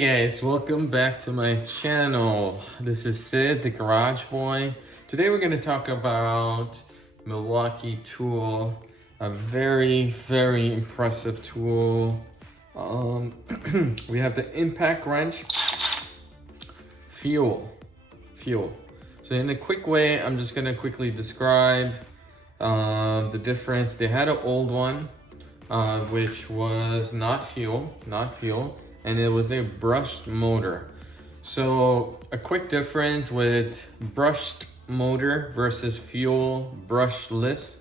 Guys, welcome back to my channel. This is Sid, the Garage Boy. Today we're going to talk about Milwaukee tool, a very impressive tool. We have the impact wrench, fuel. So in a quick way, I'm just going to quickly describe the difference. They had an old one, which was not fuel, and it was a brushed motor. So a quick difference with brushed motor versus fuel brushless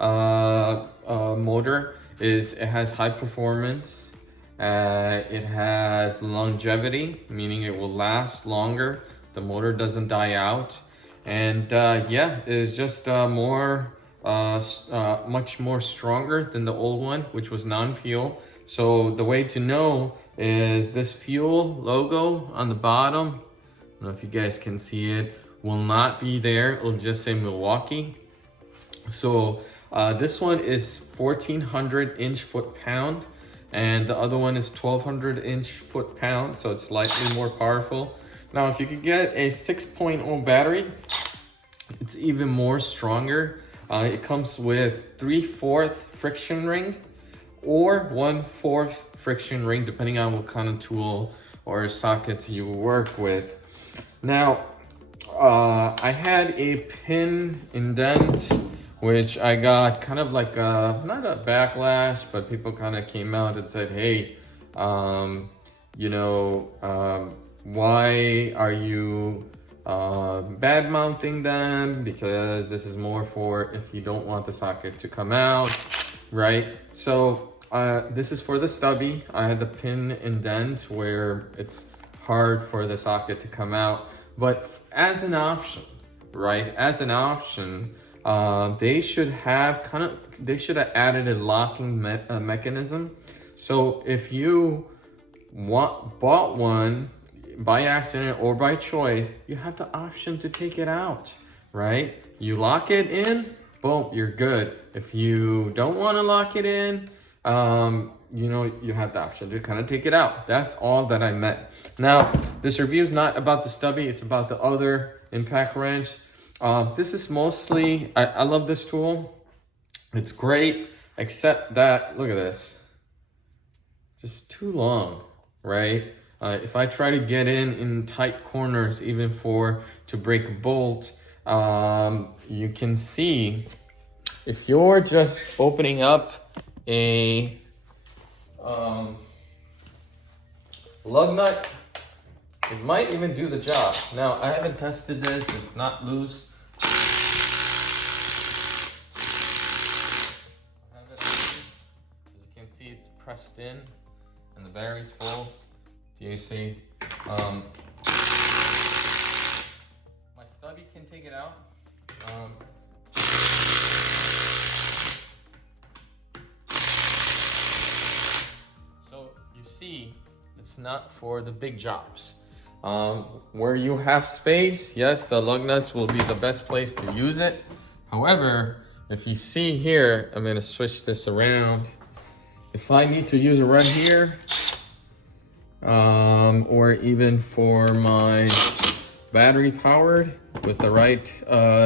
motor is it has high performance, it has longevity, meaning it will last longer, the motor doesn't die out, and yeah, it's just much more stronger than the old one, which was non-fuel. So the way to know is this fuel logo on the bottom. I don't know if you guys can see it, will not be there. It'll just say Milwaukee. So this one is 1400 inch foot-pound, and the other one is 1200 inch foot-pound, so it's slightly more powerful. Now, if you could get a 6.0 battery, it's even more stronger. It comes with 3/4 friction ring or 1/4 friction ring, depending on what kind of tool or sockets you work with. Now, I had a pin indent, which I got kind of like not a backlash, but people kind of came out and said, hey, why are you bad mounting them? Because this is more for if you don't want the socket to come out, right? So this is for the stubby. I had the pin indent where it's hard for the socket to come out, but as an option, right? As an option, they should have added a locking mechanism. So if you bought one by accident or by choice, you have the option to take it out, right? You lock it in, boom, you're good. If you don't want to lock it in, you have the option to kind of take it out. That's all that I meant. Now, this review is not about the stubby, it's about the other impact wrench. This is mostly, I love this tool. It's great, except that, look at this. Just too long, right? If I try to get in tight corners, even to break a bolt, you can see if you're just opening up a lug nut, it might even do the job. Now, I haven't tested this, it's not loose. As you can see, it's pressed in and the battery's full. You see, my stubby can take it out. So you see, it's not for the big jobs. Where you have space, yes, the lug nuts will be the best place to use it. However, if you see here, I'm gonna switch this around. If I need to use it right here, or even for my battery powered with the right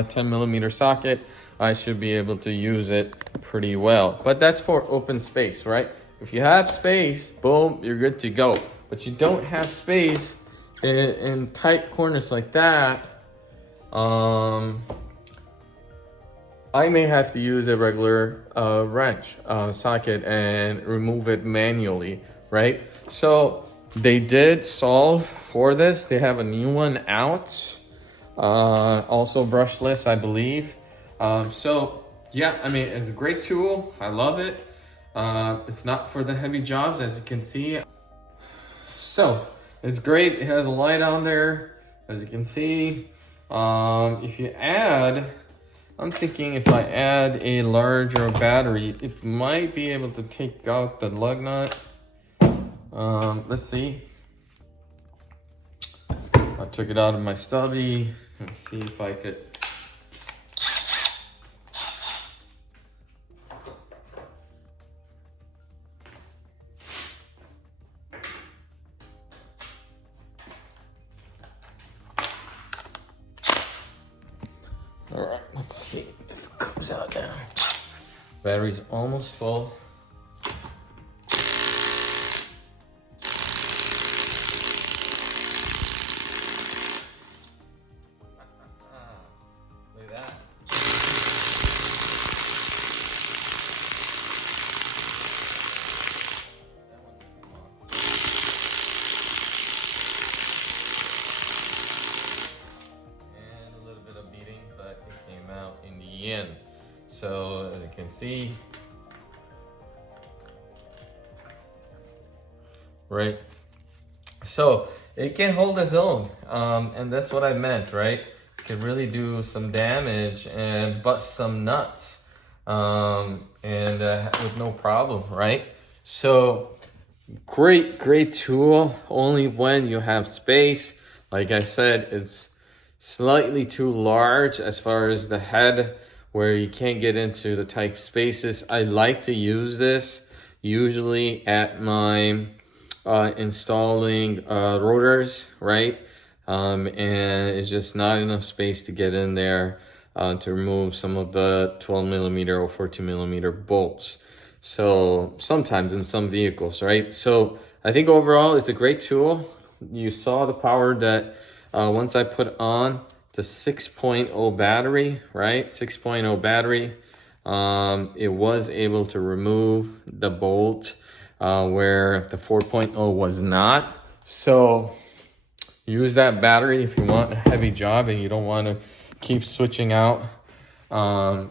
10mm socket, I should be able to use it pretty well. But that's for open space, right? If you have space, boom, you're good to go. But you don't have space in tight corners like that, I may have to use a regular wrench socket and remove it manually, right? So they did solve for this. They have a new one out, also brushless, I believe. So yeah, I mean, it's a great tool. I love it. It's not for the heavy jobs, as you can see. So it's great. It has a light on there, as you can see. If you add, I'm thinking if I add a larger battery, it might be able to take out the lug nut. Let's see. I took it out of my stubby. Let's see if I could. All right, let's see if it comes out now. Battery's almost full. Look at that. And a little bit of beating, but it came out in the end. So as you can see, right? So it can hold its own, and that's what I meant, right? It can really do some damage and bust some nuts, with no problem, right? So great tool, only when you have space. Like I said, it's slightly too large as far as the head, where you can't get into the tight spaces. I like to use this usually at my installing rotors, right? And it's just not enough space to get in there to remove some of the 12mm or 14mm bolts. So sometimes in some vehicles, right? So I think overall it's a great tool. You saw the power that once I put on the 6.0 battery, right? 6.0 battery, it was able to remove the bolt where the 4.0 was not. So use that battery if you want a heavy job and you don't want to keep switching out the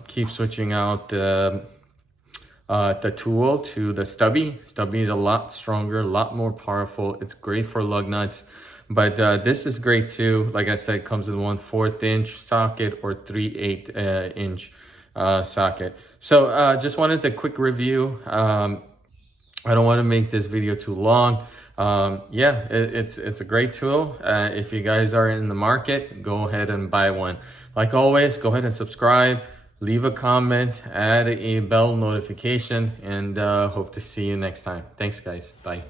tool to the stubby. Stubby is a lot stronger, a lot more powerful. It's great for lug nuts, but this is great too. Like I said, it comes with 1/4 inch socket or 3/8 inch socket. So just wanted a quick review. I don't want to make this video too long. Yeah, it's a great tool. If you guys are in the market, go ahead and buy one. Like always, go ahead and subscribe, leave a comment, add a bell notification, and hope to see you next time. Thanks guys, bye.